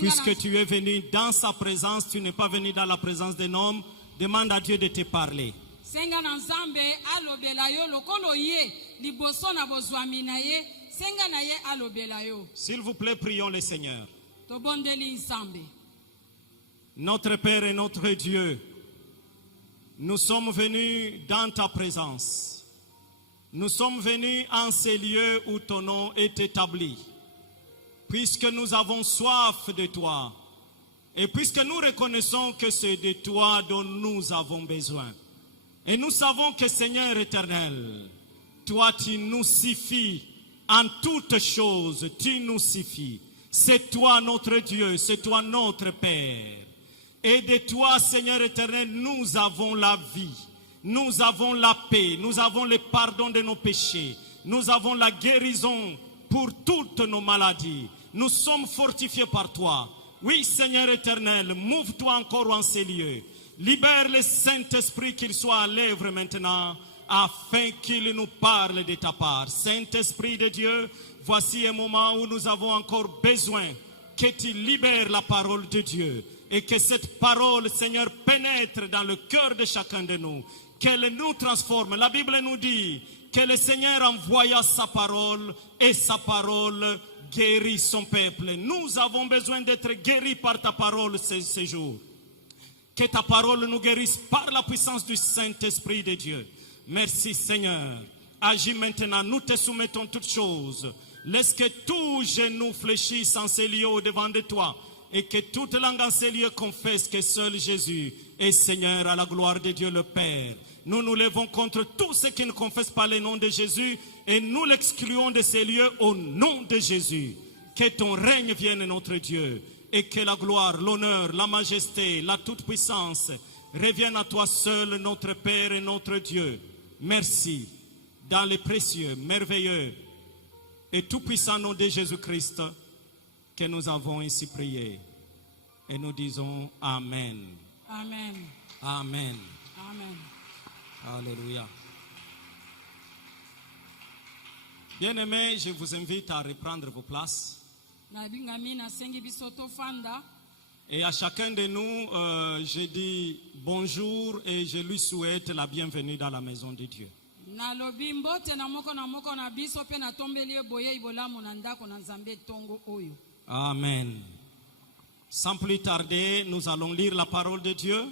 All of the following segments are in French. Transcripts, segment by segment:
Puisque tu es venu dans sa présence, tu n'es pas venu dans la présence d'un homme, demande à Dieu de te parler. Senga na nzambe alobela yo lokolo ye liboso na bozwami na ye senga na ye alobela yo. S'il vous plaît, prions le Seigneur. Tobondeli nzambe. Notre Père et notre Dieu, nous sommes venus dans ta présence. Nous sommes venus en ces lieux où ton nom est établi. Puisque nous avons soif de toi et puisque nous reconnaissons que c'est de toi dont nous avons besoin. Et nous savons que Seigneur éternel, toi tu nous suffis en toutes choses, tu nous suffis. C'est toi notre Dieu, c'est toi notre Père. Et de toi Seigneur éternel, nous avons la vie, nous avons la paix, nous avons le pardon de nos péchés, nous avons la guérison pour toutes nos maladies. Nous sommes fortifiés par toi. Oui Seigneur éternel, mouve-toi encore en ces lieux. Libère le Saint-Esprit qu'il soit à l'œuvre maintenant afin qu'il nous parle de ta part. Saint-Esprit de Dieu, voici un moment où nous avons encore besoin que tu libères la parole de Dieu et que cette parole, Seigneur, pénètre dans le cœur de chacun de nous, qu'elle nous transforme. La Bible nous dit que le Seigneur envoya sa parole et sa parole guérit son peuple. Nous avons besoin d'être guéris par ta parole ce jour. Que ta parole nous guérisse par la puissance du Saint-Esprit de Dieu. Merci Seigneur. Agis maintenant, nous te soumettons toutes choses. Laisse que tout genou fléchisse en ces lieux au-devant de toi. Et que toute langue en ces lieux confesse que seul Jésus est Seigneur à la gloire de Dieu le Père. Nous nous levons contre tous ceux qui ne confessent pas le nom de Jésus et nous l'excluons de ces lieux au nom de Jésus. Que ton règne vienne notre Dieu. Et que la gloire, l'honneur, la majesté, la toute-puissance reviennent à toi seul, notre Père et notre Dieu. Merci. Dans les précieux, merveilleux et tout-puissant nom de Jésus-Christ que nous avons ainsi prié. Et nous disons Amen. Amen. Amen. Amen. Alléluia. Bien-aimés, je vous invite à reprendre vos places. Et à chacun de nous, je dis bonjour et je lui souhaite la bienvenue dans la maison de Dieu. Amen. Sans plus tarder, nous allons lire la parole de Dieu.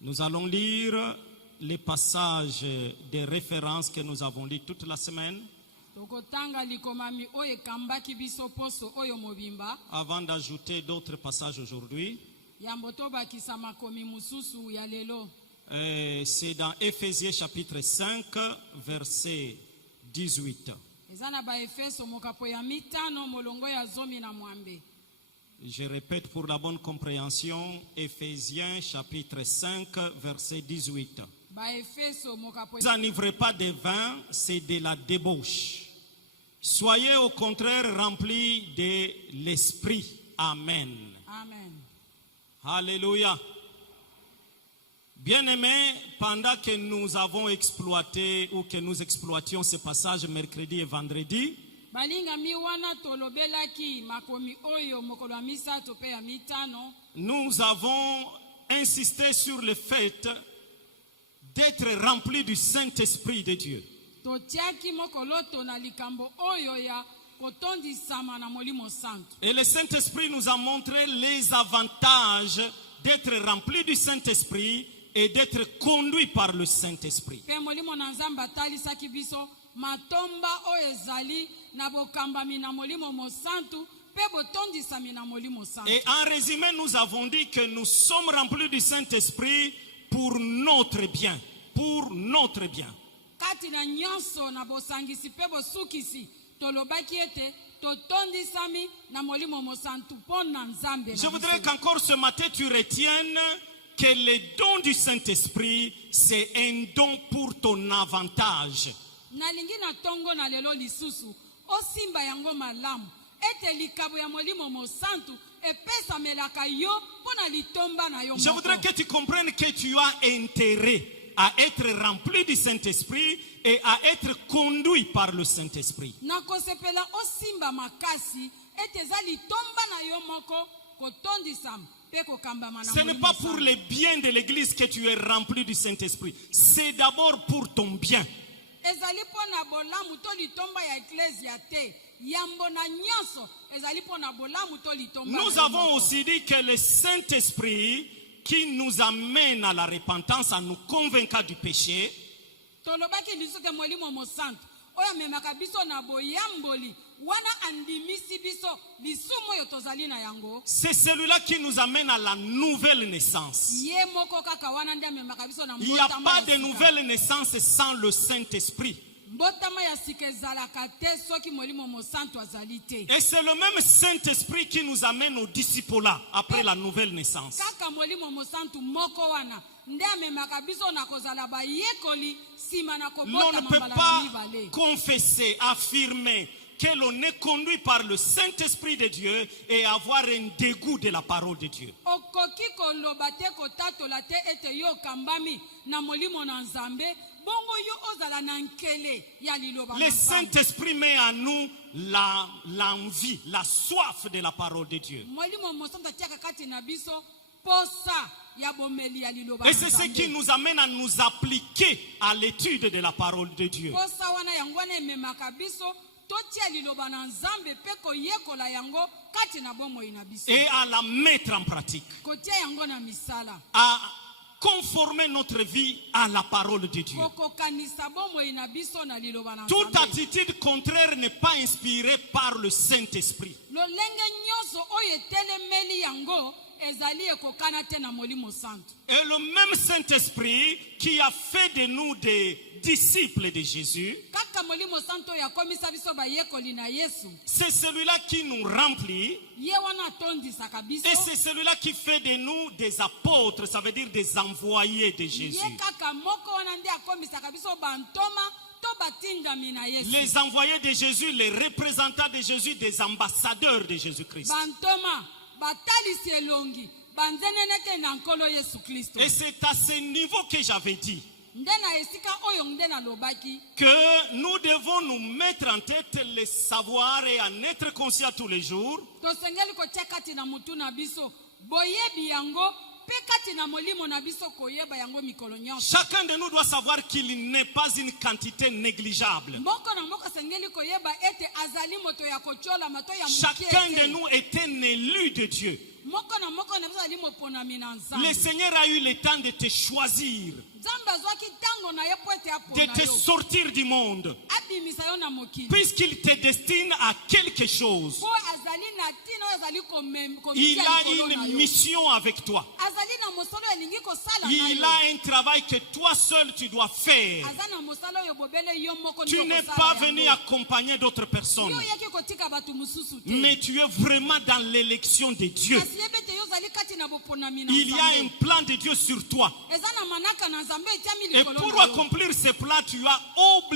Nous allons lire les passages de référence que nous avons lus toute la semaine. Avant d'ajouter d'autres passages aujourd'hui, c'est dans Éphésiens chapitre 5, verset 18. Je répète pour la bonne compréhension, Éphésiens chapitre 5, verset 18. Ne vous enivrez pas de vin, c'est de la débauche. Soyez au contraire remplis de l'esprit. Amen. Amen. Alléluia. Bien-aimés, pendant que nous avons exploité ou que nous exploitions ce passage mercredi et vendredi, nous avons insisté sur le fait d'être remplis du Saint-Esprit de Dieu. Et le Saint-Esprit nous a montré les avantages d'être remplis du Saint-Esprit et d'être conduit par le Saint-Esprit. Et en résumé, nous avons dit que nous sommes remplis du Saint-Esprit pour notre bien. Pour notre bien. Je voudrais qu'encore ce matin tu retiennes que le don du Saint-Esprit, c'est un don pour ton avantage. Je voudrais que tu comprennes que tu as intérêt à être rempli du Saint-Esprit et à être conduit par le Saint-Esprit. nakosepela osimba makasi ete eza litomba na yo moko kotondisa mpe kokambama na Ce n'est Molimo pas pour Santu. le bien de l'Église que tu es rempli du Saint-Esprit. C'est d'abord pour ton bien. ezali mpo na bolamu to litomba ya eklesia te yambo na nyonso ezali mpo na bolamu to litomba na Nous yo avons moko. aussi dit que le Saint-Esprit qui nous amène à la repentance, en nous convaincant du péché, tolobaki liso te molimo mosantu oyo amemaka biso na boyamboli wana andimisi biso lisumu oyo tozali na yango c'est celui-là qui nous amène à la nouvelle naissance. ye moko kaka wana nde amemaka biso na Il n'y a mbotama pas ya de sika. nouvelle naissance sans le Saint-Esprit. mbotama ya sika ezalaka te soki molimo mosantu azali te Et c'est le même Saint-Esprit qui nous amène au discipulat après la nouvelle naissance. kaka molimo mosantu moko wana nde amemaka biso na kozala bayekoli nsima na L'on ne kobotama peut mbala na pas mibale confesser, affirmer que l'on est conduit par le Saint-Esprit de Dieu et avoir un dégoût de la parole de Dieu. okoki koloba te kotatola te ete yo okambami na molimo na nzambe bongo yo ozala na nkele ya liloba na Le Nzambe. Saint-Esprit met en nous l'envie, la soif de la parole de Dieu. molimo mosantu atiaka kati na biso posa ya bomeli ya liloba Et na c'est ce Nzambe. qui nous amène à nous appliquer à l'étude de la parole de Dieu. posa wana yango wana ememaka biso totia liloba na nzambe mpe koyekola yango kati na bomoi na biso Et à la mettre en pratique, kotia yango na misala à conformer notre vie à la parole de Dieu. kokokanisa bomoi na biso na liloba na Toute nzambe attitude contraire n'est pas inspirée par le Saint-Esprit. lolenge nyonso oyo etelemeli yango ezali ekokana te na molimo santu Et le même Saint-Esprit qui a fait de nous des disciples de Jésus, kaka molimo santu oyo akomisa biso bayekoli na yesu c'est celui-là qui nous remplit ye wana atondisaka biso et c'est celui-là qui fait de nous des apôtres, ça veut dire des envoyés de Jésus. ye kaka moko wana nde akomisaka biso bantoma to batindami na yesu Les envoyés de Jésus, les représentants de Jésus, des ambassadeurs de Jésus-Christ. bantoma batalisi elongi banzeneneke na nkolo yesu kristo Et c'est à ce niveau que j'avais dit nde na esika oyo nde nalobaki que nous devons nous mettre en tête le savoir et en être conscients tous les jours tosengeli kotia kati na mutu na biso boyebi yango mpe kati na molimo na biso koyeba yango mikolo nyonso chacun de nous doit savoir qu'il n'est pas une quantité négligeable. moko na moko asengeli koyeba ete azali moto ya kotolama to ya Chacun de mokie nous est un élu de Dieu. moko na moko na biso azali moponami na Le nzambe Seigneur a eu le temps de te choisir, nzambe azwaki ntango na ye po ete de apona te yo sortir du monde, abimisa yo na mokili puisqu'il te destine à quelque chose. po azali na ntina oyo azali Il komitia a likolo na une yo mission avec toi. azali na mosala oyo alingi kosala na Il yo a un travail que toi seul tu dois faire. aza na mosala oyo bobele yo moko Tu nde n'es okosala pas yango. venu accompagner d'autres personnes, yo oyaki kotika bato mosusu te mais tu es vraiment dans l'élection de Dieu. kasi yebe te yo ozali kati na boponami na Il y a un nzambe plan de Dieu sur toi. eza na manaka na nzambe etiami Et likolo pour na yo accomplir ce plan, tu as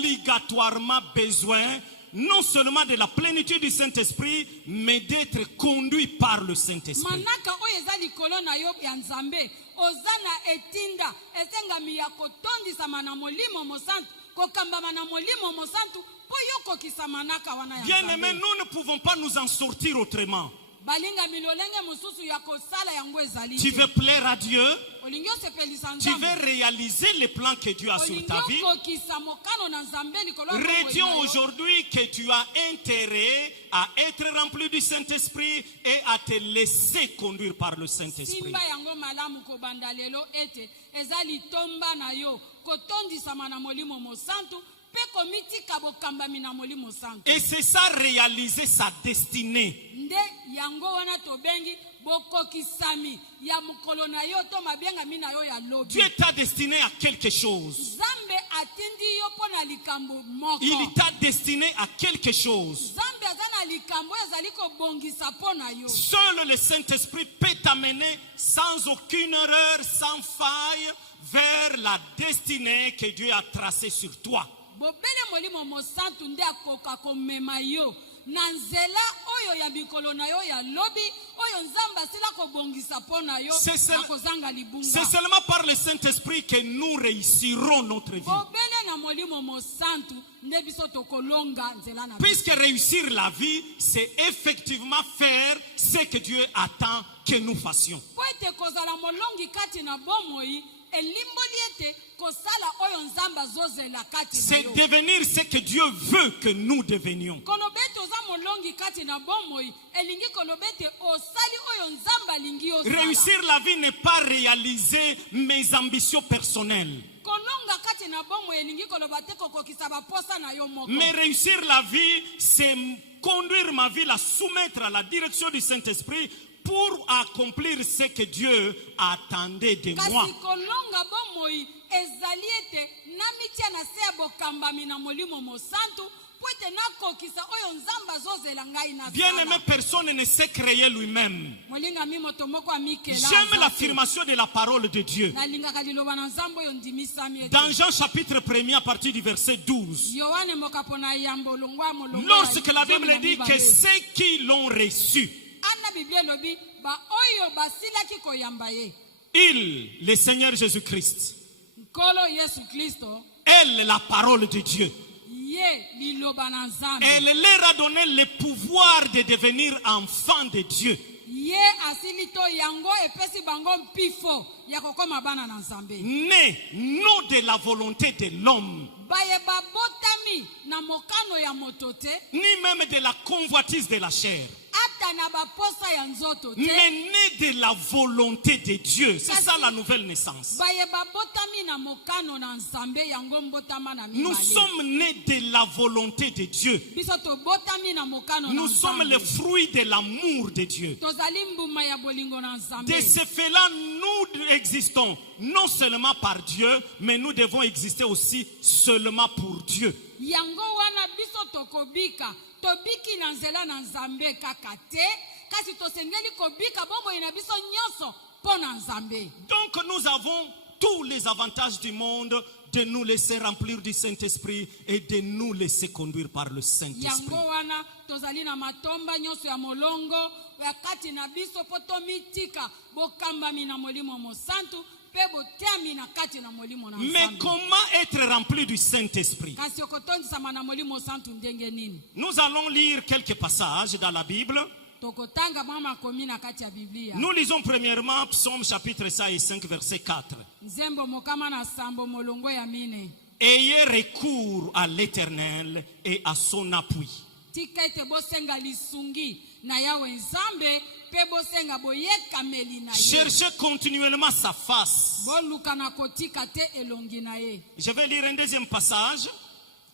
obligatoirement besoin non seulement de la plénitude du Saint-Esprit, mais d'être conduit par le Saint-Esprit. manaka oyo eza likolo na yo ya nzambe oza na etinda esengami ya kotondisama na molimo mosantu kokambama na molimo mosantu mpo yo kokisa manaka wana ya Bien-aimés, nzambe nous ne pouvons pas nous en sortir autrement. balingami lolenge mosusu ya kosala yango ezali Tu te veux plaire à Dieu, olingi osepelisa tu veux nzambe réaliser les plans que Dieu a sur olingi ta vie. okokisa mokano na nzambe likolo ya bomoi na Retiens yo. aujourd'hui que tu as intérêt à être rempli du Saint-Esprit et à te laisser conduire par le Saint-Esprit. simba yango malamu kobanda lelo ete eza litomba na yo kotondisama na molimo mosantu mpe komitika bokambami na molimo santu Et c'est ça, réaliser sa destinée. nde yango wana tobengi bokokisami ya mokolo na yo to mabengami na yo ya lobi Dieu t'a destiné à quelque chose. nzambe atindi yo mpo na likambo moko Il t'a destiné à quelque chose. nzambe aza na likambo oyo ezali kobongisa mpo na yo Seul le Saint-Esprit peut t'amener sans aucune erreur, sans faille, vers la destinée que Dieu a tracée sur toi. bobele molimo mosantu nde akoka komema yo na nzela oyo ya likolo na yo ya lobi oyo nzambe asila kobongisa mpo na yo na kozanga libunga. C'est seulement par le Saint-Esprit que nous réussirons notre vie. Bobele na molimo mosantu nde biso tokolonga nzela na biso. Puisque réussir la vie, c'est effectivement faire ce que Dieu attend que nous fassions. Po ete kozala molongi kati na bomoi elimboli ete kosala oyo nzambe azozela kati na C'est yo. devenir ce que Dieu veut que nous devenions. Kolobete oza molongi kati na bomoi elingi kolobete osali oyo nzambe alingi osala. Réussir la vie n'est pas réaliser mes ambitions personnelles. Kolonga kati na bomoi elingi kolobate kokokisa baposa na yo moko. Mais réussir la vie, c'est conduire ma vie, la soumettre à la direction du Saint-Esprit pour accomplir ce que Dieu attendait de moi. Kasi kolonga bomoi ezali ete namitia na se ya bokambami na molimo mosantu po ete nakokisa oyo nzambe azozela ngai na Bien-aimé, personne ne sait créer lui-même. molinga mi moto moko amikela. J'aime l'affirmation de la parole de Dieu. Nalingaka liloba na nzambe oyo ndimisami ete. Dans Jean chapitre 1er à partir du verset 12. Yohane mokapo na yambo longwa molongwa. Lorsque la Bible dit que ceux qui l'ont reçu, Ana Biblia lobi ba oyo basilaki koyamba ye. il, le Seigneur Jésus-Christ, Nkolo Yesu Kristo elle, la parole de Dieu, ye liloba na nzambe. elle leur a donné le pouvoir de devenir enfants de Dieu. Ye asili to yango epesi bango mpifo ya kokoma bana na nzambe. Nés non de la volonté de l'homme, Baye babotami na mokano ya motote ni même de la convoitise de la chair, ata na baposa ya nzoto te. mais nés de la volonté de Dieu. C'est ça la nouvelle naissance. Baye babotami na mokano na nzambe yango mbotama na Nous mibale. sommes nés de la volonté de Dieu. Biso tobotami na mokano na Nous sommes le nzambe. fruit de l'amour de Dieu. Tozali mbuma ya bolingo na nzambe. De ce fait-là, nous existons non seulement par Dieu, mais nous devons exister aussi seulement pour Dieu. Yango wana biso tokobika tobiki na nzela na nzambe kaka te kasi tosengeli kobika bomoi na biso nyonso mpo na nzambe. Donc nous avons tous les avantages du monde de nous laisser remplir du Saint-Esprit et de nous laisser conduire par le Saint-Esprit. Yango wana tozali na matomba nyonso ya molongo ya kati na biso po tomitika bokambami na molimo mosantu pe botiami na kati na molimo na Mais nzambe. comment être rempli du Saint-Esprit? Kasi okotondisama na molimo mosantu ndenge nini? Nous allons lire quelques passages dans la Bible. Tokotanga mwa makomi na kati ya Biblia. Nous lisons premièrement Psaume chapitre 105 verset 4. Nzembo mokama na sambo molongo ya mine. Ayez recours à l'Éternel et à son appui. Tika ete bosenga lisungi na yawe nzambe pe bosenga boyekameli na ye. Cherchez continuellement sa face. Boluka na kotika te elongi na ye. Je vais lire un deuxième passage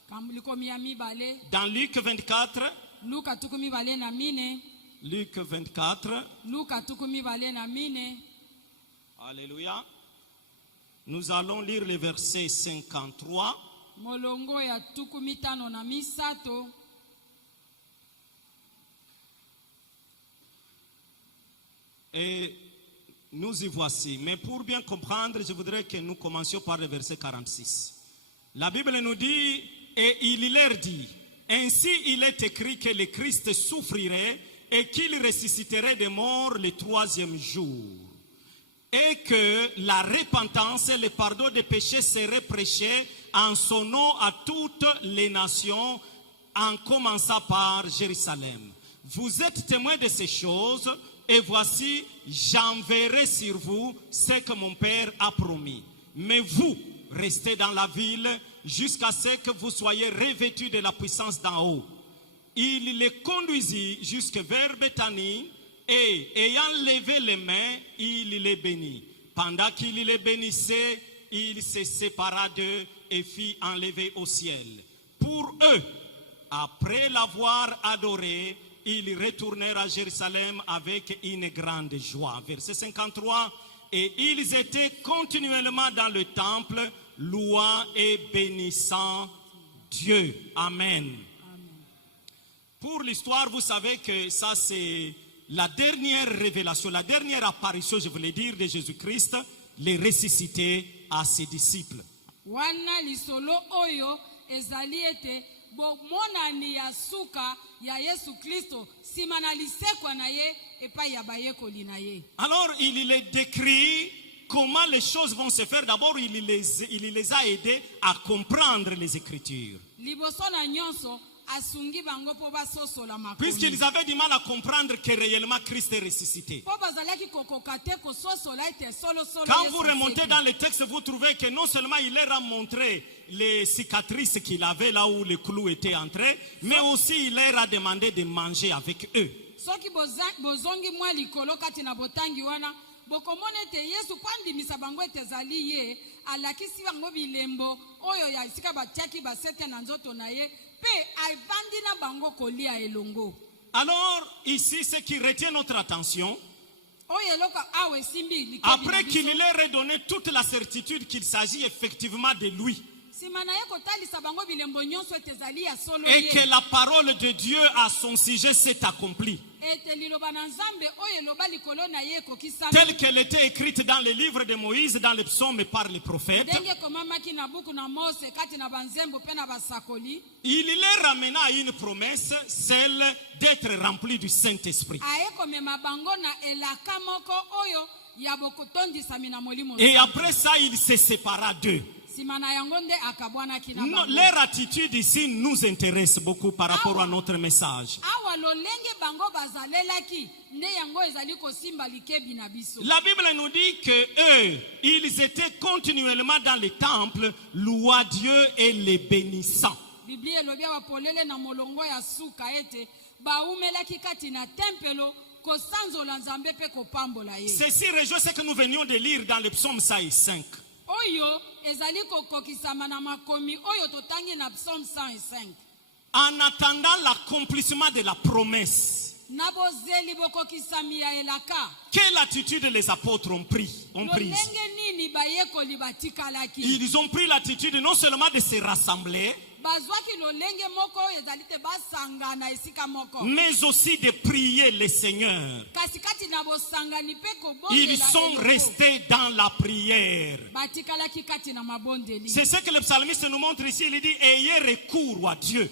Kamlikomi ya mibale. dans Luc 24. Luka tuku mibale na mine. Luc 24. Luka tuku mibale na mine. Alléluia. Nous allons lire le verset 53. Molongo ya tuku mitano na misato. Et nous y voici. Mais pour bien comprendre, je voudrais que nous commencions par le verset 46. La Bible nous dit, et il leur dit, ainsi il est écrit que le Christ souffrirait et qu'il ressusciterait des morts le troisième jour. Et que la repentance et le pardon des péchés seraient prêchés en son nom à toutes les nations, en commençant par Jérusalem. Vous êtes témoins de ces choses, et voici, j'enverrai sur vous ce que mon Père a promis. Mais vous, restez dans la ville jusqu'à ce que vous soyez revêtus de la puissance d'en haut. Il les conduisit jusque vers Béthanie, et ayant levé les mains, il les bénit. Pendant qu'il les bénissait, il se sépara d'eux et fit enlever au ciel. Pour eux, après l'avoir adoré, ils retournèrent à Jérusalem avec une grande joie. Verset 53. Et ils étaient continuellement dans le temple, louant et bénissant Dieu. Amen. Pour l'histoire, vous savez que ça c'est la dernière révélation, la dernière apparition, je voulais dire, de Jésus-Christ, les ressuscité à ses disciples. Wana lisolo oyo ezali ete bomonani ya suka ya Yesu Kristo sima na lisekwa na ye epai ya bayekoli na ye. Alors il est décrit comment les choses vont se faire. D'abord il les a aidés à comprendre les Écritures. Liboso na nyonso asungi bango po basosola makomi. Puisqu'ils avaient du mal à comprendre que réellement Christ est ressuscité. Po bazalaki kokokate ko sosola ete solo. Quand vous remontez dans le texte, vous trouvez que non seulement il leur a montré les cicatrices qu'il avait là où le clou était entré, mais aussi il leur a demandé de manger avec eux. Soki bozongi mwa likolo kati na botangi wana bokomona ete Yesu pandimisa bango ete zali ye alakisi bango bilembo oyo ya sika batiaki basete na nzoto na ye pe aibandi na bango kolia elongo. Alors ici ce qui retient notre attention, oyo eloka awe simbi likebi après qu'il leur ait donné toute la certitude qu'il s'agit effectivement de lui, et que la parole de Dieu à son sujet s'est accomplie, telle qu'elle était écrite dans les livres de Moïse, dans les psaumes et par les prophètes, il les ramena à une promesse, celle d'être rempli du Saint-Esprit. Et après ça, il se sépara d'eux. Non, leur attitude ici nous intéresse beaucoup par rapport à notre message. La Bible nous dit que eux, ils étaient continuellement dans le temple, louant Dieu et les bénissant. Ceci rejoint ce que nous venions de lire dans le psaume 105. En attendant l'accomplissement de la promesse, quelle attitude les apôtres ont prise? Ils ont pris l'attitude non seulement de se rassembler, mais aussi de prier le Seigneur. Ils sont restés dans la prière. C'est ce que le psalmiste nous montre ici. Il dit: ayez recours à Dieu.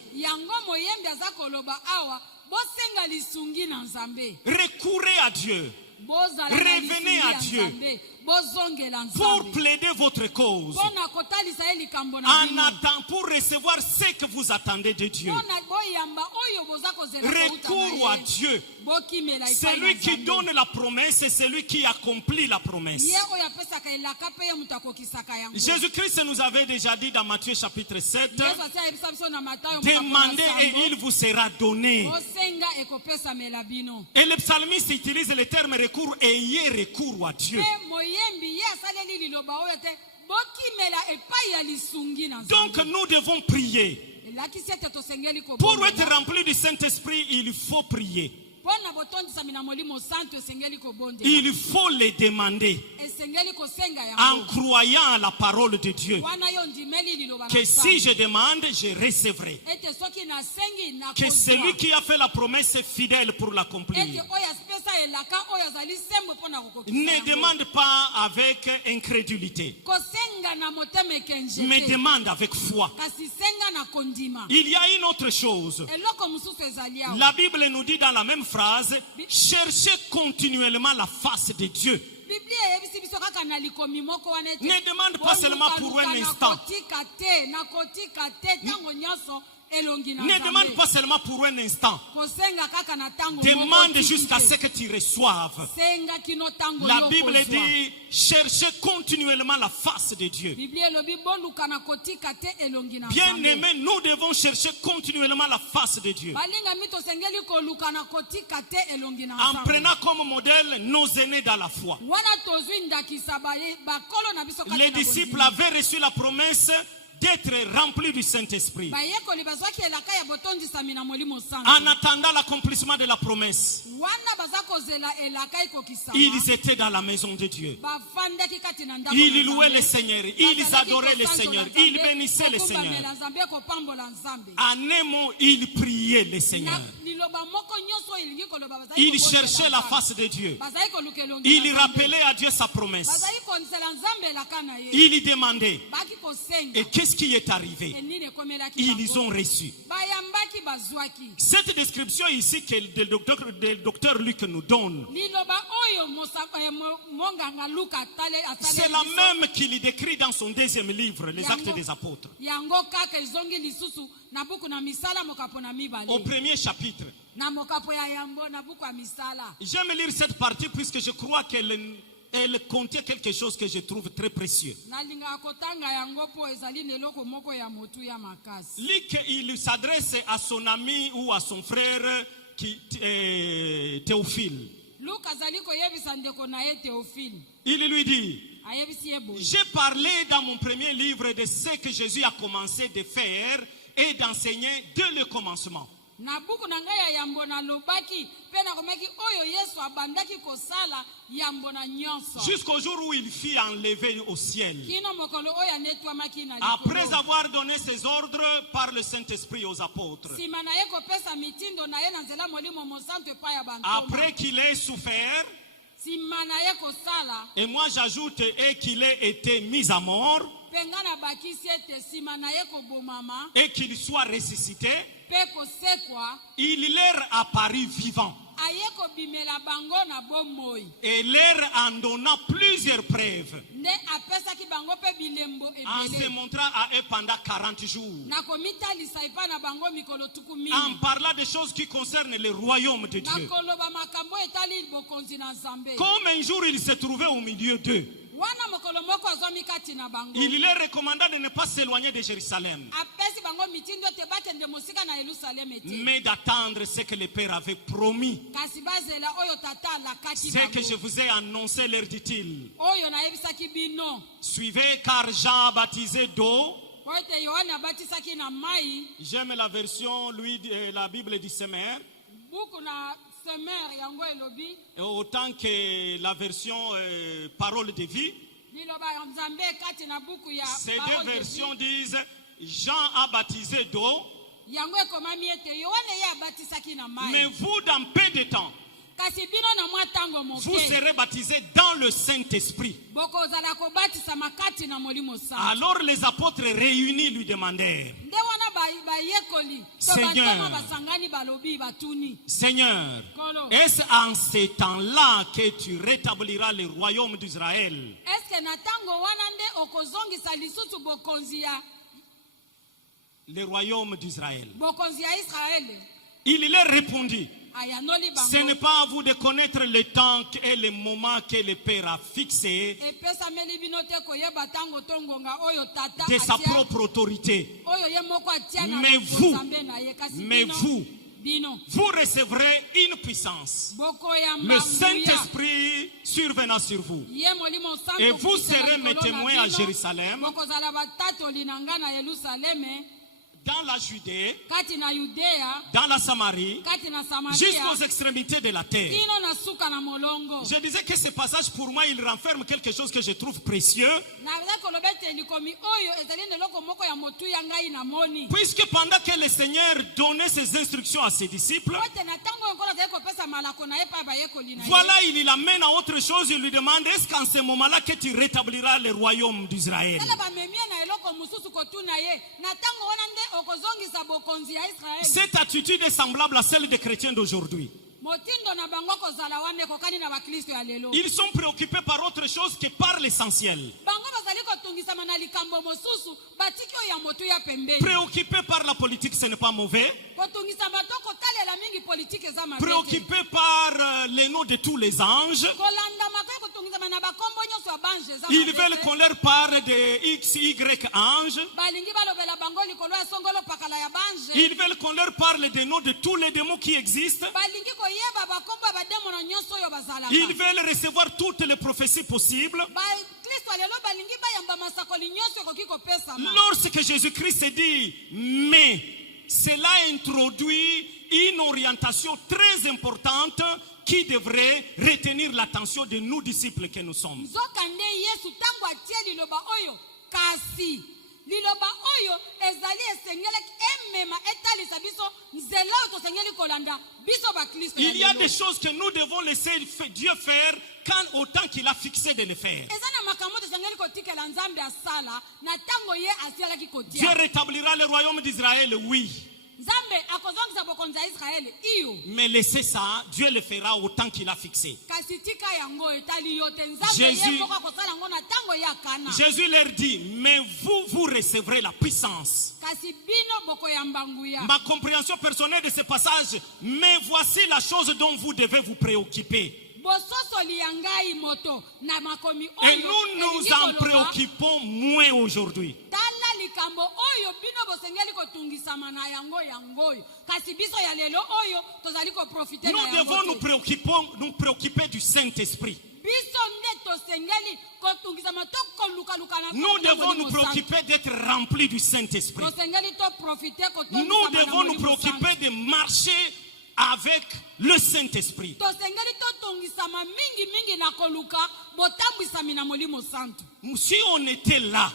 Recourez à Dieu. Revenez à Dieu pour plaider votre cause, en attendant pour recevoir ce que vous attendez de Dieu. Recours à Dieu. Celui qui donne la promesse et celui qui accomplit la promesse. Jésus-Christ nous avait déjà dit dans Matthieu chapitre 7, demandez et il vous sera donné. Et le psalmiste utilise le terme recours, ayez recours à Dieu. Donc nous devons prier. Pour être rempli du Saint-Esprit, il faut prier. Il faut les demander en croyant à la parole de Dieu, que si je demande, je recevrai, que celui qui a fait la promesse est fidèle pour l'accomplir. Ne demande pas avec incrédulité, mais demande avec foi. Il y a une autre chose. La Bible nous dit dans la même phrase: cherchez continuellement la face de Dieu. Ne demande pas seulement pour un instant. Ne demande pas seulement pour un instant. Demande jusqu'à ce que tu reçoives. La Bible dit: cherchez continuellement la face de Dieu. Bien aimé, nous devons chercher continuellement la face de Dieu, en prenant comme modèle nos aînés dans la foi. Les disciples avaient reçu la promesse d'être remplis du Saint-Esprit. En attendant l'accomplissement de la promesse, ils étaient dans la maison de Dieu. Ils louaient le Seigneur, ils adoraient le Seigneur, ils bénissaient le Seigneur. En un mot, ils priaient le Seigneur. Ils cherchaient la face de Dieu. Ils rappelaient à Dieu sa promesse. Ils demandaient. Et que qu'est-ce qui est arrivé? enini ekomelaki Ils bango. ont reçu. Bayambaki bazwaki. Cette description ici que le docteur Luc nous donne, Liloba oyo monganga Luka c'est la même qu'il décrit dans son deuxième livre, Les Actes des Apôtres. yango kaka ezongi lisusu na buku na misala mokapo na mibale. Au premier chapitre. Na mokapo ya yambo na buku ya misala. J'aime lire cette partie puisque je crois qu'elle contient quelque chose que je trouve très précieux. Nalinga kotanga yango po ezali neloko moko ya motu ya makasi. Luc, il s'adresse à son ami ou à son frère Théophile. Luka azali koyebisa ndeko na ye Théophile. Il lui dit, Ayebisi ye boye. j'ai parlé dans mon premier livre de ce que Jésus a commencé de faire et d'enseigner dès le commencement. Na buku na ngai ya yambo na lobaki pe na komeki oyo Yesu abandaki kosala yambo na nyonso. Jusqu'au jour où il fut enlevé au ciel. Kino mokolo oyo anetwamaki na Après likolo. avoir donné ses ordres par le Saint-Esprit aux apôtres. Sima na ye kopesa mitindo na ye na nzela molimo mosantu epai ya bantoma. Après qu'il ait souffert, Sima na ye kosala et moi j'ajoute, et qu'il ait été mis à mort, penga na bakisi ete sima na ye kobomama et qu'il soit ressuscité, pe kosekwa il leur apparut vivant. aye kobimela bango na bomoi. Et leur en donnant plusieurs preuves, Nde apesaki bango pe bilembo en se ebele. montrant à eux pendant 40 jours, Na komitalisa epai na bango mikolo tuku en mingi. parlant des choses qui concernent le royaume de Na Dieu. koloba makambo etali bokonzi na Nzambe. Comme un jour il se trouvait au milieu d'eux, Wana mokolo moko azwami kati na bango. il leur recommanda de ne pas s'éloigner de Jérusalem, Apesi bango mitindo ete bakende mosika na Yerusaleme te. mais d'attendre ce que le Père avait promis. Kasi bazela oyo tata alakaki Ce que je bango. vous ai annoncé, leur dit-il. Oyo nayebisaki bino. Suivez, car Jean a baptisé d'eau. Po ete Yohane abatisaki na mai. J'aime la version, la Bible du Semeur, Buku na semer yango elobi. autant que la version Parole de vie. Liloba ya Nzambe kati na buku ya Ces Parole deux de versions vie. disent Jean a baptisé d'eau, Yango ekomami ete Yohane ye abatisaki na mai. mais vous, dans peu de temps, Kasi bino na mwa tango vous moke. serez baptisés dans le Saint-Esprit. Bokozala kobatisa makati na molimo santu. Alors les apôtres réunis lui demandèrent, Nde wana bayekoli. To Seigneur. bantoma basangani balobi batuni. Seigneur, Kolo. est-ce en ces temps-là que tu rétabliras le royaume d'Israël? Eske na tango wana nde okozongisa lisusu bokonzi ya Le royaume d'Israël. bokonzi ya Israele? Il leur répondit, Ayanoli ce n'est bango. pas à vous de connaître le temps et le moment que le Père a fixé Epesameli bino te koyeba tango tongonga oyo tata de sa atia- propre autorité. oyo ye moko atia na Mais vous, Nzambe na ye. Kasi mais bino- vous, bino vous recevrez une puissance. bokoyamba Le nguya. Saint-Esprit survenant sur vous. Ye molimo santu Et vous okisaka serez mes likolo na témoins à bino. Jérusalem, Bokozala batatoli na nga na Yerusaleme, dans la Judée, kati na Yudea, dans la Samarie, kati na jusqu'aux Samaria, extrémités de la terre. kino na suka na molongo. Je disais que ce passage pour moi, il renferme quelque chose que je trouve précieux. Naza koloba ete likomi oyo ezali neloko moko ya motu ya ngai na moni. Puisque pendant que le Seigneur donnait ses instructions à ses disciples, Ote na tango nkolo azali kopesa malako na ye pa bayekoli na ye. voilà, il l'amène à autre chose. Il lui demande, est-ce qu'en ce moment-là que tu rétabliras le royaume d'Israël? Tala bamemie na eloko mosusu kotuna ye. Na tango wana nde okozongisa bokonzi ya Israeli. Cette attitude est semblable à celle des chrétiens d'aujourd'hui. Motindo na bango kozala wana ekokani na bakristo ya lelo. Ils sont préoccupés par autre chose que par l'essentiel. Bango bazali kotungisama na likambo mosusu batiki oyo ya motu ya pembeni. Préoccupés par la politique, ce n'est pas mauvais. Kotungisama to kotalela mingi politike za mabe. Préoccupés par les noms de tous les anges. Kolanda makai kotungisama na bakombo nyonso ya banje za Ils mabe. veulent qu'on leur parle de X, Y anges. Balingi balobela bango likolo ya songolo pakala ya banje. Ils veulent qu'on leur parle des noms de tous les démons qui existent. Balingi koyeba bakombo ya bademo na nyonso oyo bazalaka. Ils veulent recevoir toutes les prophéties possibles. Bakristo ya lelo balingi bayamba masakoli nyonso ekoki kopesama. Lorsque Jésus-Christ dit, mais cela introduit une orientation très importante qui devrait retenir l'attention de nous disciples que nous sommes. Nzokande Yesu tango atie liloba oyo kasi liloba oyo ezali esengeli emema etalisa biso nzela oyo tosengeli kolanda biso bakristo. Il y a des choses que nous devons laisser Dieu faire quand autant qu'il a fixé de les faire. ezana makambo tosengeli kotikela nzambe asala na tango ye asialaki Dieu kotia. rétablira le royaume d'Israël, oui. nzambe akozongisa bokonzi ya israeli iyo. Mais laissez ça, Dieu le fera autant qu'il a fixé. kasi tika yango etali yo te nzambe Jésus- ye moko akosala yango na tango ye akana. Jésus leur dit, mais vous recevrez la puissance. kasi bino bokoyamba nguya. Ma compréhension personnelle de ce passage, mais voici la chose dont vous devez vous préoccuper. bososoli ya ngai moto na makomi Et oyo nous nous elingi en koloba, préoccupons moins aujourd'hui. tala likambo oyo bino bosengeli kotungisama na yango yangoyo kasi biso ya lelo oyo tozali koprofite na Nous devons yango te. nous préoccuper du Saint-Esprit. biso nde tosengeli kotungisama to kolukaluka na Nous devons nous préoccuper d'être remplis du Saint-Esprit. tosengeli toprofite Nous devons nous préoccuper de marcher avec le Saint-Esprit. tosengeli totungisama mingi na koluka botambwisami na molimo santo. Si on était là,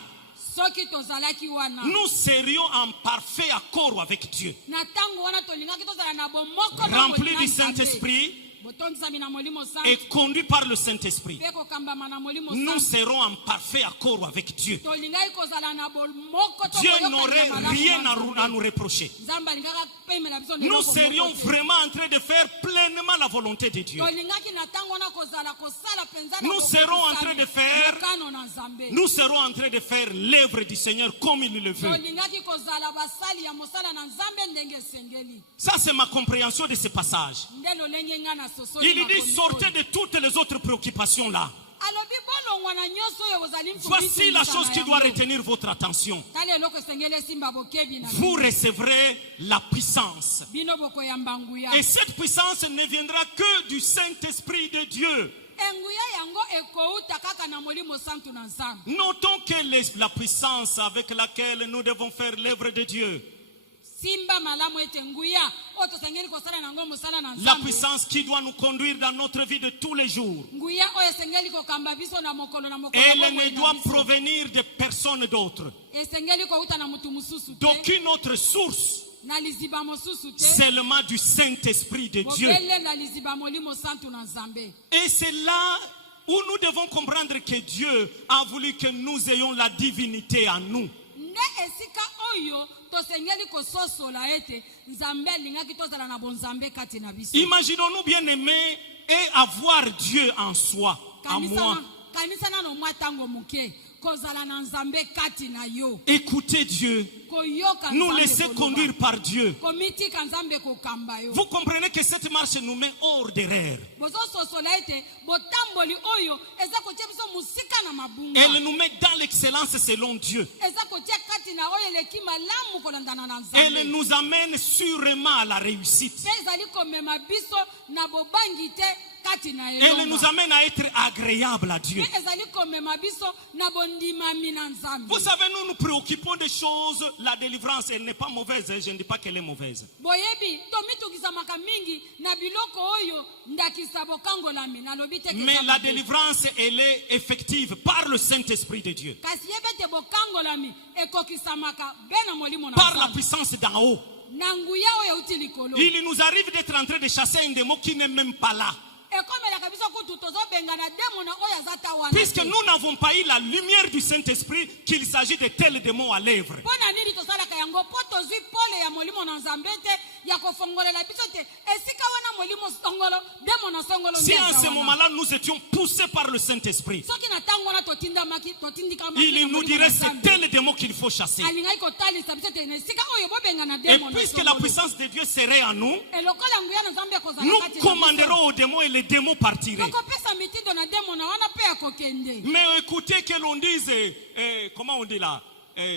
soki tozalaki wana nous serions en parfait accord avec Dieu. na tango wana tolingaki tozala na bomoko na Remplis molimo du ya Nzambe. Saint-Esprit botondisami na molimo et santo conduits par le Saint-Esprit. mpe kokambama na molimo Nous santo serons en parfait accord avec Dieu. tolingaki kozala na bomoko to Dieu koyokana n'aurait malamu rien na Nzambe. à nous reprocher. nzambe alingaka pemela biso Nous ndeko serions moko te. vraiment en train de faire pleinement la volonté de Dieu. tolingaki na tango wana kozala kosala penza na Nous serons en train de faire- mokano na nzambe. Nous serons en train de faire l'œuvre du Seigneur comme il le veut. tolingaki kozala basali ya mosala na nzambe ndenge esengeli. Ça, c'est ma compréhension de ce passage. nde lolenge nga na sosoli Il dit, makomi sortez oyo. de toutes les autres préoccupations là. alobi bolongwa na nyonso oyo bozali Voici la chose qui doit retenir. retenir votre attention. tala eloko esengeli esimba bokebi na Vous recevrez la puissance. bino bokoyamba nguya. Et cette puissance ne viendra que du Saint-Esprit de Dieu. enguya yango ekouta kaka na molimo santo na nzambe. Notons que la puissance avec laquelle nous devons faire l'œuvre de Dieu, simba malamu ete nguya oyo tosengeli kosala nango mosala na la nzambe. puissance qui doit nous conduire dans notre vie de tous les jours, nguya oyo esengeli kokamba biso na mokolo na mokolo elle ya ne bomoi doit na biso. provenir de personne d'autre, esengeli kouta na mutu mosusu te d'aucune autre source, na liziba mosusu te seulement du Saint-Esprit de Dieu. bobele na liziba molimo santo na nzambe. Et c'est là où nous devons comprendre que Dieu a voulu que nous ayons la divinité en nous. nde esika oyo tosengeli kososola ete nzambe alingaki tozala na bonzambe kati na biso. Imaginons-nous bien aimés et avoir Dieu en soi, en moi. kanisa nano mwa tango moke kozala na nzambe kati na yo Écoutez Dieu, koyoka nous Nzambe laisser koloba. conduire par Dieu. komitika nzambe kokamba yo. Vous comprenez que cette marche nous met hors d'erreur. bozososola ete botamboli oyo eza kotia biso mosika na mabunga. Elle nous met dans l'excellence selon Dieu. eza kotia kati na oyo eleki malamu kolandana na Elle nzambe. nous amène sûrement à la réussite. mpe ezali komema biso na bobangi te kati na Elle nous elonga. amène à être agréable à Dieu. mpe ezali komema biso na bondimami na nzambe. Vous savez, nous nous préoccupons des choses. La délivrance, elle n'est pas mauvaise. Je ne dis pas qu'elle est mauvaise. boyebi tomitukisamaka mingi na biloko oyo ndakisa bokangolami nalobi te Mais kisa la mabe. délivrance, elle est effective par le Saint-Esprit de Dieu. kasi yebete bokangolami ekokisamaka be na molimo na Par la nzambe. puissance d'en haut. na nguya oyo euti likolo. Il nous arrive d'être en train de chasser un démon qui n'est même pas là. ekomelaka biso kutu tozobengana demona oyo aza ta wana Puisque te. nous n'avons pas eu la lumière du Saint-Esprit qu'il s'agit de tels démons à l'œuvre. mpo na nini tosalaka yango mpo tozwi pole ya molimo na nzambe te ya kofongolela biso te esika wana molimo songolo demo na songolo Si nde en eza ce wana. moment-là nous étions poussés par le Saint-Esprit, soki na ntango wana totindikamaki il nous dirait c'est tel démon qu'il faut chasser. alingaki kotalisa biso te na esika oyo bobengana Et demo na puisque la songolo. puissance de Dieu serait en nous, elokola nguya na nzambe ekozala nous kati na biso, commanderons aux démons et les démons partiraient. tokopesa mitindo na demo na wana mpe ya kokende. Mais écoutez que l'on dise, comment on dit là,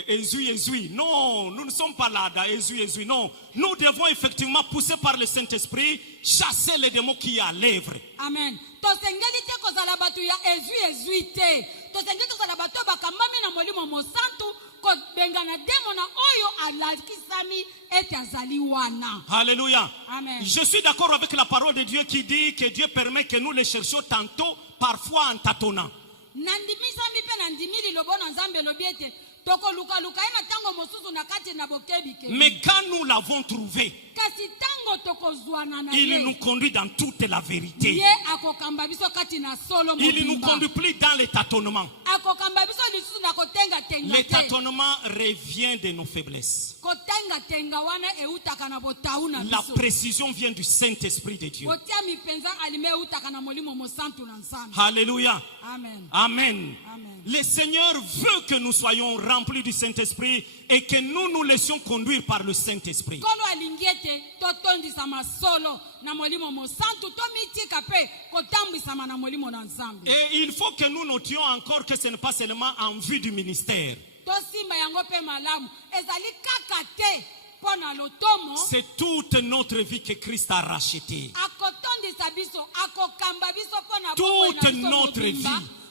ezui. Non, nous ne sommes pas là, ezui. Non, nous devons effectivement, poussés par le Saint-Esprit, chasser les démons qui y a à l'œuvre. amen. tosengeli te kozala bato ya ezwi te tosengeli tozala bato oyo bakambami na molimo mosantu kobengana demo na oyo alakisami ete azali wana. Alléluia. Amen. Je suis d'accord avec la parole de Dieu qui dit que Dieu permet que nous les cherchions tantôt, parfois en tâtonnant. nandimisami mpe nandimi lilobo na nzambe elobi ete tokolukaluka ye na ntango mosusu na kati na bokebi ke. Mais quand nous l'avons trouvé, kasi ntango tokozwana na il ye nous conduit dans toute la vérité. ye akokamba biso kati na solo Il ne nous mobimba. conduit plus dans les tâtonnements. akokamba biso lisusu na kotengatenga Les te. tâtonnements reviennent de nos faiblesses. kotengatenga wana eutaka na botau na La biso. précision vient du Saint-Esprit de Dieu. botia mipenza alime eutaka na molimo mosantu na nzambe. Alléluia. Amen. Amen. Amen. Le Seigneur veut que nous soyons remplis du Saint-Esprit et que nous nous laissions conduire par le Saint-Esprit. kolo alingi ete totondisama solo na molimo mosantu tomitika mpe kotambwisama na molimo na nzambe. Et il faut que nous notions encore que ce n'est pas seulement en vue du ministère. tosimba yango mpe malamu ezali kaka te mpo na lotomo. C'est toute notre vie que Christ a rachetée. akotondisa biso akokamba biso mpo na Toute notre vie.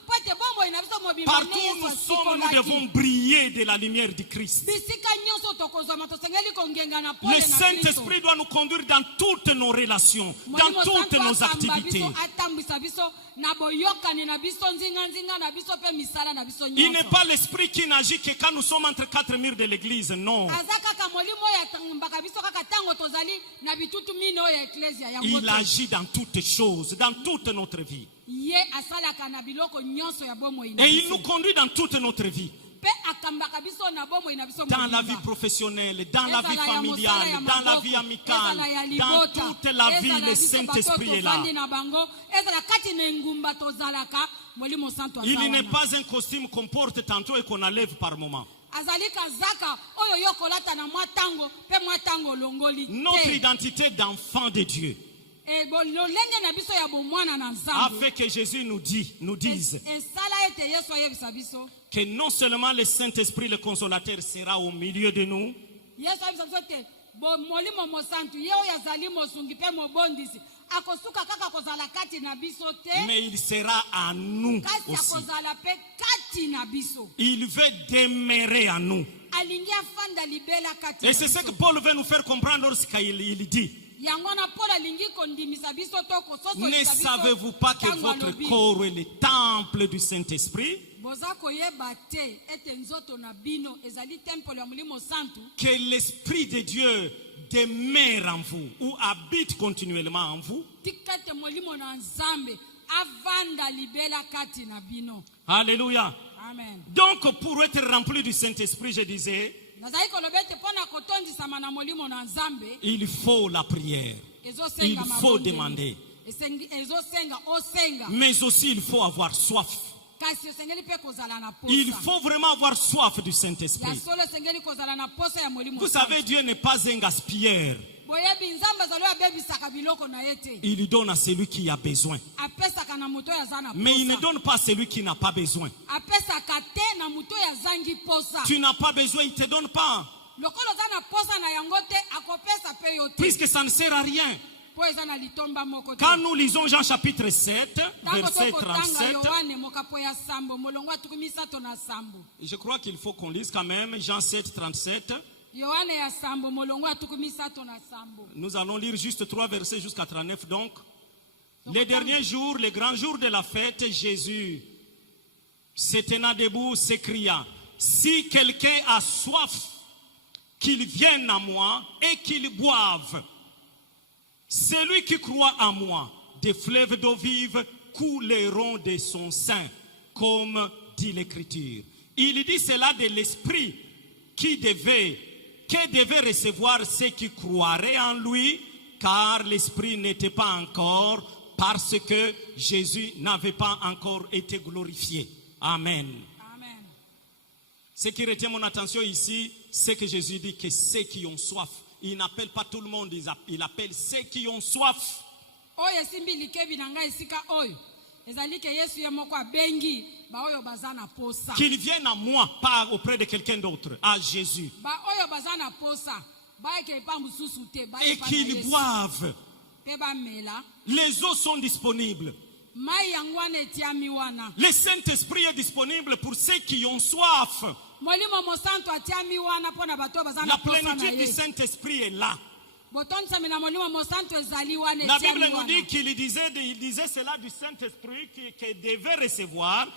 po ete bomoi na biso mobimba Partout nde où nous Yesu sommes, nous devons asikolaki. briller de la lumière du Christ. bisika nyonso tokozwama tosengeli kongenga na pole Le na Kristo. Saint-Esprit doit nous conduire dans toutes nos relations, dans Molimo toutes Santu nos akamba activités. biso atambwisa biso na boyokani na biso nzinga na biso mpe misala na biso Il n'est nyonso. pas l'Esprit qui n'agit que quand nous sommes entre quatre murs de l'église, non. aza kaka molimo oyo atambaka biso kaka ntango tozali na bitutu mine oyo ya eklesia yango Il te. agit dans toutes choses, dans toute notre vie. ye asalaka na biloko nyonso ya bomoi na Et il biso. nous conduit dans toute notre vie. mpe akambaka biso na bomoi na biso Dans la mobimba. vie professionnelle, dans la vie Ezala ya familiale, mosala ya dans la maboko, vie amicale, ezala ya dans libota, toute la vie, ezala le biso Saint-Esprit bato est là. tofandi na bango ezala kati na engumba tozalaka molimo santo aza Il n'est wana. pas un costume qu'on porte tantôt et qu'on enlève par moment. azali kazaka oyo yo kolata na mwa tango mpe mwa tango olongoli Notre te. identité d'enfant de Dieu lolenge na biso ya bomwana na a nzambe fait que Jésus nous dise esala ete yesu ayebisa biso que non seulement le Saint-Esprit, le consolateur, sera au milieu de nous, yesu ayebisa biso ete molimo mosantu ye oyo azali mosungi mpe mobondisi akosuka kaka kozala kati na biso te mais il sera à nous kasi aussi. akozala mpe kati na biso. Il veut demeurer en nous. alingi afanda libela kati Et na c'est ce biso. que Paul veut nous faire comprendre lorsqu'il dit: yango na Paul alingi kondimisa biso to ne kososolisa biso savez-vous pas que ntango votre alobi. corps est le temple du Saint-Esprit? boza koyeba te ete nzoto na bino ezali tempelo ya molimo santu. Que l'Esprit de Dieu demeure en vous ou habite continuellement en vous. tika ete molimo na nzambe avanda libela kati na bino. Alléluia. Amen. Donc pour être rempli du Saint-Esprit, je disais, nazali koloba ete mpo na kotondisama na molimo na nzambe il faut la prière. ezosenga Il faut mabondeli. demander. ezosenga osenga Mais aussi il faut avoir soif. kasi osengeli mpe kozala na Il posa faut vraiment avoir soif du ya Saint-Esprit. solo esengeli kozala na posa ya molimo Vous santu. savez, Dieu n'est pas un gaspilleur. boyebi nzambe azali oyo abebisaka biloko na ye te. Il donne à celui qui a besoin. apesaka na moto oyo aza na Mais il ne posa. donne pas à celui qui n'a pas besoin. apesaka te na moto oyo azangi posa. Tu n'as pas besoin, il ne te donne pas. lokolo oza na posa na yango te akopesa mpe yo te. Puisque ça ne sert à rien. po eza na litomba moko te. Quand nous lisons Jean chapitre 7, ntango verset tokotanga 37, yohane mokapo ya sambo molongo atuku misato na sambo. je crois qu'il faut qu'on lise quand même Jean 7, 37. yohane ya sambo molongo atuku misato na sambo. Nous allons lire juste 3 versets jusqu'à 39. Donc, les derniers jours, les grands jours de la fête, Jésus se tenant debout, s'écria: si quelqu'un a soif, qu'il vienne à moi et qu'il boive. Celui qui croit en moi, des fleuves d'eau vive couleront de son sein, comme dit l'Écriture. Il dit cela de l'Esprit que devait recevoir ceux qui croiraient en lui, car l'Esprit n'était pas encore, parce que Jésus n'avait pas encore été glorifié. Amen. Amen. Ce qui retient mon attention ici, c'est que Jésus dit que ceux qui ont soif, il n'appelle pas tout le monde, il appelle ceux qui ont soif. oyo esimbi likebi na ngai esika oyo ezali ke yesu ye moko abengi baoyo baza na posa. Qu'ils viennent à moi, pas auprès de quelqu'un d'autre, à Jésus. baoyo baza na posa bayeke epa mosusu te Et bayepa na qu'ils Yesu boivent. mpe bamela. Les eaux sont disponibles. mai yango wana etiami wana. Le Saint-Esprit est disponible pour ceux qui ont soif. molimo mosantu atiami wana mpo na bato oyo baza La na posa na plénitude du ye. Saint-Esprit est là. botondisami na molimo mosantu ezali wana La Bible etiami nous wana. dit qu'il disait cela du Saint-Esprit qu'il devait recevoir.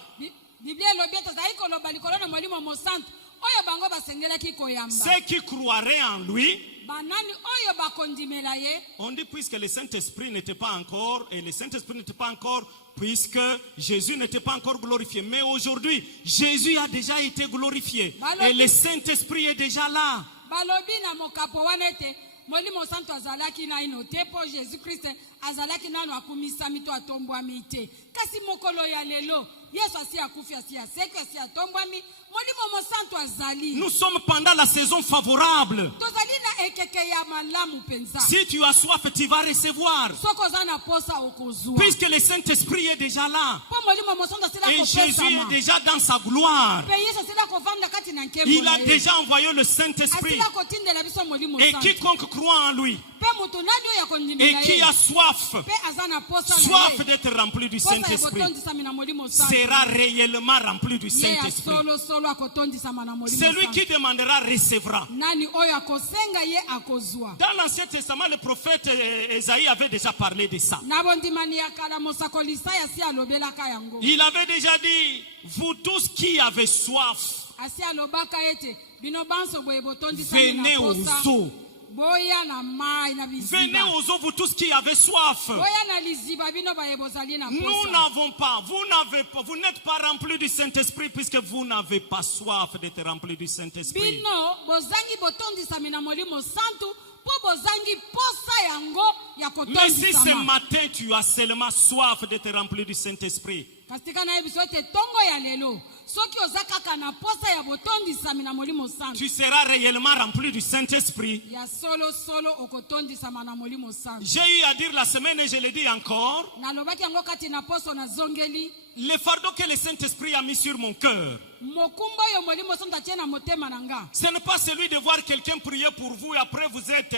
biblia elobi ete ezali koloba likolo na molimo mosantu oyo bango basengelaki koyamba. Ceux qui croiraient en lui, Banani oyo bakondimela ye. on dit puisque le Saint-Esprit n'était pas encore, et le Saint-Esprit n'était pas encore, puisque Jésus n'était pas encore glorifié. Mais aujourd'hui, Jésus a déjà été glorifié. Et le Saint-Esprit est déjà là. Balobi na mokapo wanete. Molimo santo azalaki na ino te po Jésus Christ azalaki nano akumisa mito atombwami te. Kasi mokolo ya lelo Yesu asi akufi asi aseki asi atombwami molimo mo santo azali. Nous sommes pendant la saison favorable. Tozali na ekeke ya malamu penza. Si tu as soif, tu vas recevoir. Soko zana posa okozua. Puisque le Saint-Esprit est déjà là. Po molimo mo santo sila Et kopesa. Jésus est déjà dans sa gloire. Pe Yesu sila kovanda kati na nkembo. Il a déjà envoyé le Saint-Esprit. Asila kotindela biso molimo Et santo. quiconque croit en lui Pe mutu nani oyo kondimela et ye. qui a soif, Pe azana posa na soif ye. d'être rempli du Posa ya Saint-Esprit, kotondisa mina molimo santo. sera réellement rempli du Ye Saint-Esprit. solo solo akotondisa mana molimo Celui santo. qui demandera recevra. Nani oyo akosenga ye akozwa. Dans l'Ancien Testament, le prophète Ésaïe avait déjà parlé de ça. Na bondimani ya kala mosakoli Isaya si alobelaka yango. Il avait déjà dit, vous tous qui avez soif, Asi alobaka ete bino banso boye botondisa venez mina aux posa. eaux. Boya na mai na Venez biziba. aux eaux, vous tous qui avez soif. Boya na liziba bino baye bozali na Nous posa. n'avons pas, vous n'êtes pas remplis du Saint-Esprit puisque vous n'avez pas soif d'être remplis du Saint-Esprit. Bino bozangi botondisa mina molimo santu po bozangi posa yango ya Mais si kotondisa. ce matin tu as seulement soif d'être rempli du Saint-Esprit, Kastika na biso te tongo ya lelo. Soki ozakaka na posa ya botondisa mina molimo santu. tu seras réellement rempli du Saint-Esprit. Ya solo solo okotondisa mana molimo santu. J'ai eu à dire la semaine et je le dis encore, Nalobaki yango kati na poso na zongeli. le fardeau que le Saint-Esprit a mis sur mon cœur, Mokumba yo molimo santu atie na motema nanga. ce n'est pas celui de voir quelqu'un prier pour vous et après vous êtes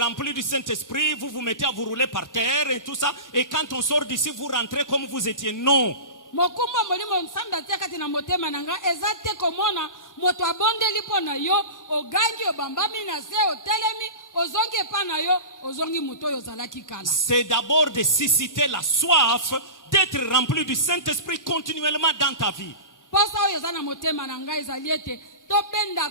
rempli du Saint-Esprit, vous vous mettez à vous rouler par terre et tout ça, et quand on sort d'ici, vous rentrez comme vous étiez. Non. Mokumba molimo santu atie kati na motema nanga. Ezate komona moto abondeli pona yo. Ogangi obambami na se otelemi. Ozongi epa na yo. Ozongi moto yo zalaki kala. C'est d'abord de susciter la soif d'être rempli du Saint-Esprit continuellement dans ta vie. Posa oyo zana motema nanga ezali ete tobenda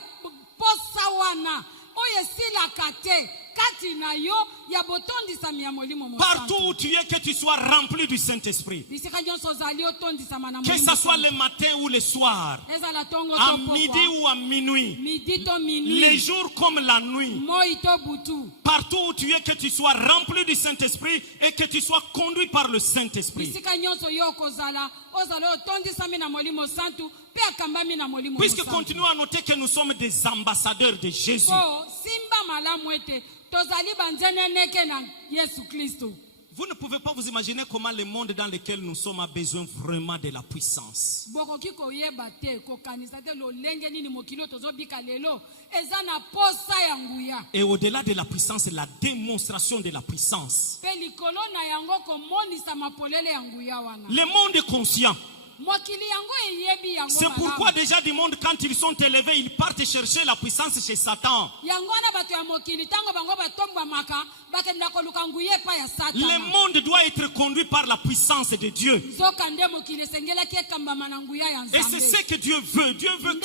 posa wana oyo esilaka te kati na yo ya botondisa ya molimo mo Partout santu. où tu es, que tu sois rempli du Saint-Esprit. Bisika nyonso ozali otondisama na Que molimo ce soit santu. le matin ou le soir, Ezala tongo à to midi pokwa. ou à minuit, Midi to les minui. jours comme la nuit, Moi to butu. partout où tu es, que tu sois rempli du Saint-Esprit et que tu sois conduit par le Saint-Esprit. Bisika nyonso yo kozala ozala otondisami na molimo santu pe akambami na molimo Puisque santu. continuons à noter que nous sommes des ambassadeurs de Jésus. Po simba malamu ete tozali banzeneneke na Yesu Kristo. Vous ne pouvez pas vous imaginer comment le monde dans lequel nous sommes a besoin vraiment de la puissance. Bokoki koyeba te kokanisa te lolenge nini mokili tozobika lelo eza na posa ya nguya. Et au-delà de la puissance, la démonstration de la puissance. Pe likolo na yango komonisa mapolele ya nguya wana. Le monde est conscient. Mokili yango eyebi yango. C'est pourquoi déjà du monde, quand ils sont élevés, ils partent chercher la puissance chez Satan. Yango wana bato ya mokili tango bango batombwa maka bakenda koluka nguya pa ya Le Satana. monde doit être conduit par la puissance de Dieu. Zoka nde mokili sengelaki ekambama na nguya ya Et c'est Nzambe. ce que Dieu veut. Dieu veut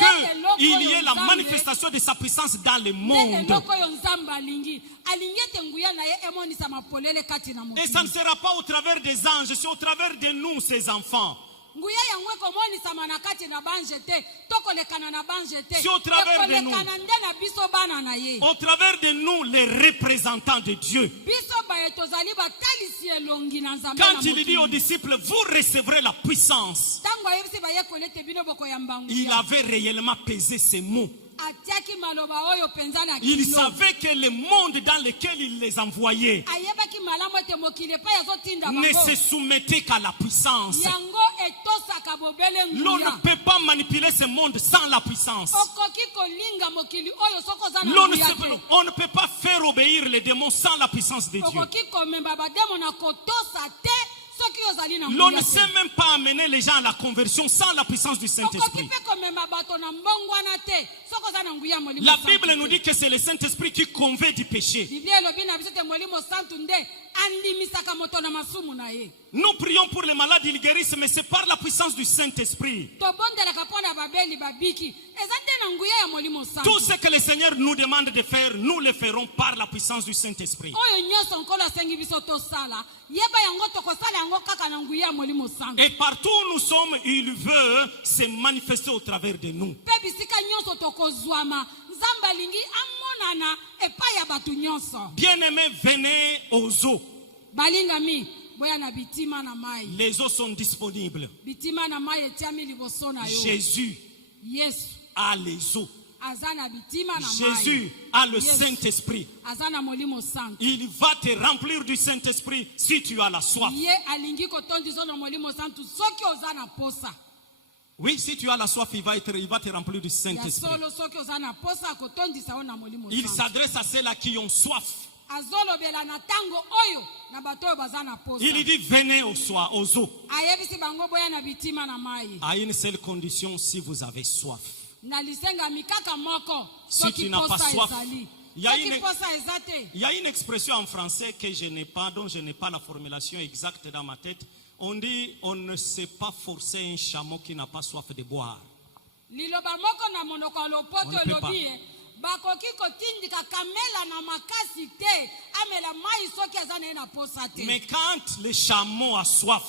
qu'il y ait la manifestation de sa puissance dans le Nde monde. eloko oyo Nzambe alingi. Alingi ete nguya na ye emonisa mapolele kati na Et ça ne mokili. sera pas au travers des anges, c'est au travers de nous, ses enfants. Nguya yango ekomonisama na kati na banje te tokolekana na banje te Si au travers de nous. ekolekana nde na biso bana na ye Au travers de nous, les représentants de Dieu. biso baye tozali batalisi elongi na Nzambe Quand na il dit aux mokili. disciples, vous recevrez la puissance, Ntango ayebisi bayekoli ete bino bokoyamba il nguya avait réellement pesé ces mots. atiaki maloba oyo penza na Il kilo savait que le monde dans lequel il les envoyait ayebaki malamu ete mokili epai azotinda ne bango se soumettait qu'à la puissance. yango etosaka bobele L'on ne nguya peut pas manipuler ce monde sans la puissance. okoki kolinga mokili oyo soki oza na L'on ne nguya se- te on ne peut pas faire obéir les démons sans la puissance de Dieu. okoki komemba bademo na kotosa te soki ozali na L'on ne nguya sait te même pas amener les gens à la conversion sans la puissance du okoki Saint-Esprit. mpe komema bato na mbongwana te soki oza na nguya molimo La santu Bible te. nous dit que c'est le Saint-Esprit qui convainc du péché. biblia elobi na biso te molimo santu nde andimisaka moto na masumu na ye Nous prions pour les malades, ils guérissent, mais c'est par la puissance du Saint-Esprit. tobondelaka mpo na babeli babiki eza te Tout ce que le Seigneur nous demande de faire, nous le ferons par la puissance du Saint-Esprit. Et partout où nous sommes, il veut se manifester au travers de nous. Bien-aimés, venez aux eaux. Les eaux sont disponibles. Jésus a les eaux. Jésus a le Saint-Esprit. Il va te remplir du Saint-Esprit si tu as la soif. Oui, si tu as la soif, il va te remplir du Saint-Esprit. Il s'adresse à ceux-là qui ont soif. Il dit venez aux eaux. À une seule condition, si vous avez soif. Si tu n'as pas soif, il y a une expression en français que je n'ai pas, dont je n'ai pas la formulation exacte dans ma tête. On dit on ne sait pas forcer un chameau qui n'a pas soif de boire. On ne peut pas. Mais quand le chameau a soif,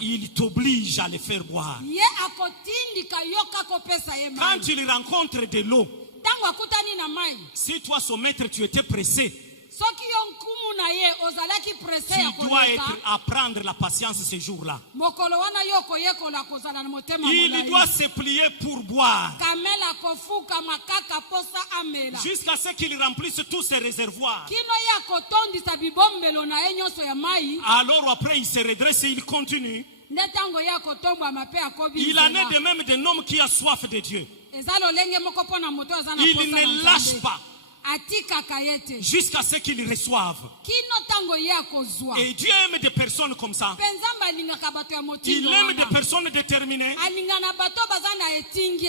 il t'oblige à le faire boire. Quand il rencontre de l'eau, si toi son maître tu étais pressé, tu dois apprendre la patience ce jour-là. Il doit se plier pour boire jusqu'à ce qu'il remplisse tous ses réservoirs. Alors après il se redresse et il continue. Il en est de même d'un homme qui a soif de Dieu. Il ne lâche pas jusqu'à ce qu'il reçoive. Et Dieu aime des personnes comme ça. Il aime des personnes déterminées.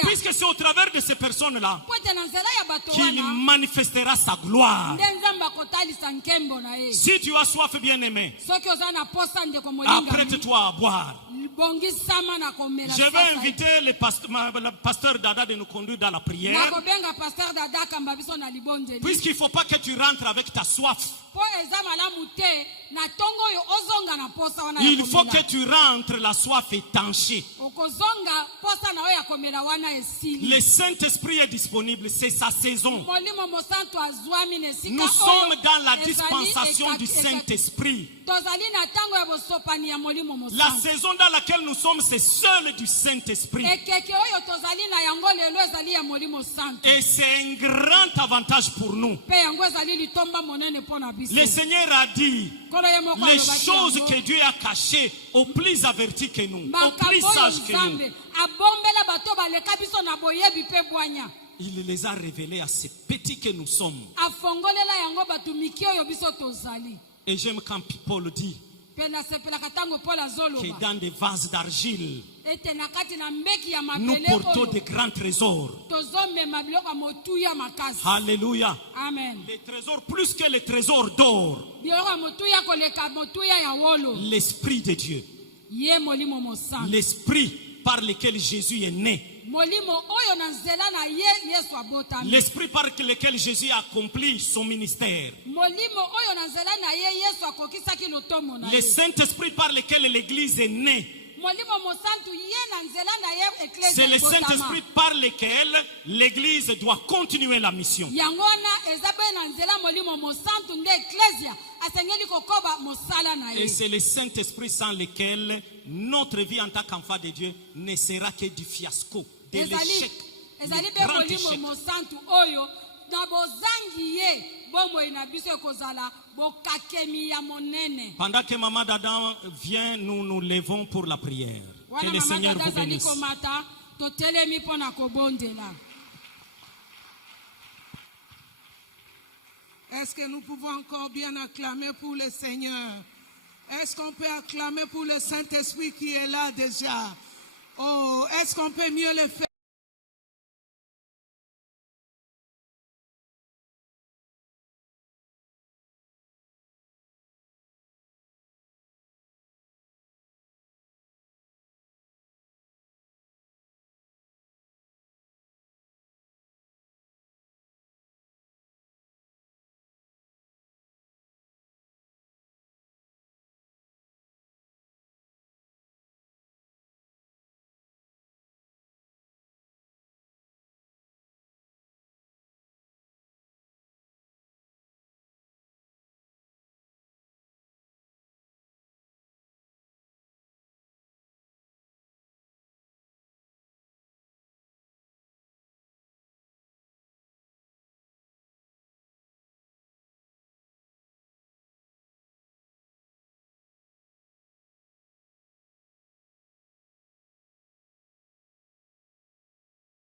Puisque c'est au travers de ces personnes-là qu'il manifestera sa gloire. Si tu as soif, bien-aimé, apprête-toi à boire. Je vais inviter le pasteur Dada de nous conduire dans la prière. Puisqu'il ne faut pas que tu rentres avec ta soif. Il faut que tu rentres la soif étanchée. Le Saint-Esprit est disponible, c'est sa saison. Nous sommes dans la dispensation du Saint-Esprit. La saison dans laquelle nous sommes, c'est seule du Saint-Esprit. Et c'est un grand avantage pour nous. Le Seigneur a dit, les choses que Dieu a cachées aux plus avertis que nous, aux plus sages que nous, il les a révélées à ces petits que nous sommes. Et j'aime quand Paul dit que dans des vases d'argile, nous portons de grands trésors. Alléluia. Amen. Les trésors plus que les trésors d'or. L'Esprit de Dieu. L'Esprit par lequel Jésus est né. L'Esprit par lequel Jésus a accompli son ministère. Le Saint-Esprit par lequel l'Église est née. C'est le Saint-Esprit par lequel l'Église doit continuer la mission. Et c'est le Saint-Esprit sans lequel notre vie en tant qu'enfant de Dieu ne sera que du fiasco, de l'échec, du grand échec. Pendant que Maman Dada vient, nous nous levons pour la prière. Que le Seigneur vous bénisse. Est-ce que nous pouvons encore bien acclamer pour le Seigneur? Est-ce qu'on peut acclamer pour le Saint-Esprit qui est là déjà? Oh, est-ce qu'on peut mieux le faire?